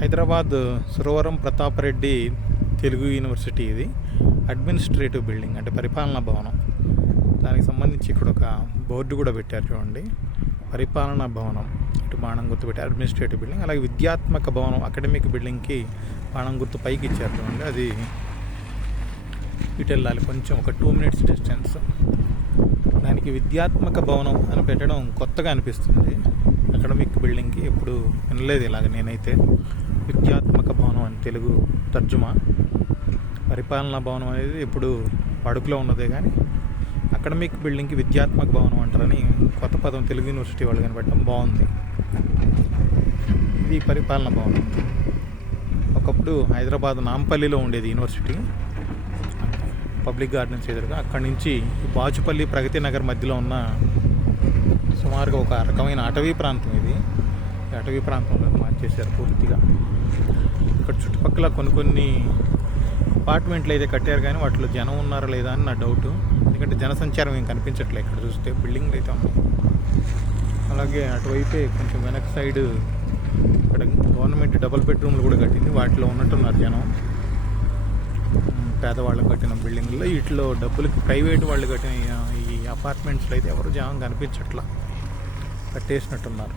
Hyderabad Suravaram Pratap Reddy Telugu university. ఇది administrative building, అంటే పరిపాలనా భవనం. దానికి సంబంధించి ఇక్కడ ఒక బోర్డు కూడా పెట్టారు చూడండి, పరిపాలనా భవనం. ఇటు బాణం గుర్తు పెట్టారు, అడ్మినిస్ట్రేటివ్ బిల్డింగ్. అలాగే విద్యాత్మక భవనం, అకాడమిక్ బిల్డింగ్కి బాణం గుర్తు పైకి ఇచ్చారు చూడండి, అది ఇటు వెళ్ళాలి కొంచెం, ఒక 2 minutes డిస్టెన్స్. దానికి విద్యాత్మక భవనం అని పెట్టడం కొత్తగా అనిపిస్తుంది. అకాడమిక్ బిల్డింగ్కి ఎప్పుడు వినలేదు ఇలాగ నేనైతే. విద్యాత్మక భవనం అని తెలుగు తర్జుమా. పరిపాలనా భవనం అనేది ఎప్పుడు వాడుకలో ఉన్నదే, కానీ అకాడమిక్ బిల్డింగ్కి విద్యాత్మక భవనం అంటారని కొత్త పదం తెలుగు యూనివర్సిటీ వాళ్ళు కనిపెట్టడం బాగుంది. ఇది పరిపాలనా భవనం. ఒకప్పుడు హైదరాబాద్ నాంపల్లిలో ఉండేది యూనివర్సిటీ, పబ్లిక్ గార్డెన్స్ ఎదురుగా. అక్కడి నుంచి బాచుపల్లి, ప్రగతి నగర్ మధ్యలో ఉన్న సుమారుగా ఒక రకమైన అటవీ ప్రాంతం ఇది. ఈ అటవీ ప్రాంతంలో మార్చేశారు పూర్తిగా. ఇక్కడ చుట్టుపక్కల కొన్ని అపార్ట్మెంట్లు అయితే కట్టారు, కానీ వాటిలో జనం ఉన్నారా లేదా అని నా డౌట్. ఎందుకంటే జనసంచారం ఏం కనిపించట్లేదు ఇక్కడ చూస్తే. బిల్డింగ్లు అయితే ఉన్నాయి. అలాగే అటువైపే కొంచెం వెనక్ సైడ్ ఇక్కడ గవర్నమెంట్ డబుల్ బెడ్రూమ్లు కూడా కట్టింది, వాటిలో ఉన్నట్టున్నారు జనం. పేదవాళ్ళు కట్టిన బిల్డింగ్లో, వీటిలో డబ్బులకి ప్రైవేట్ వాళ్ళు కట్టిన ఈ అపార్ట్మెంట్స్లో అయితే ఎవరు జనం కనిపించట్లా, కట్టేసినట్టున్నారు.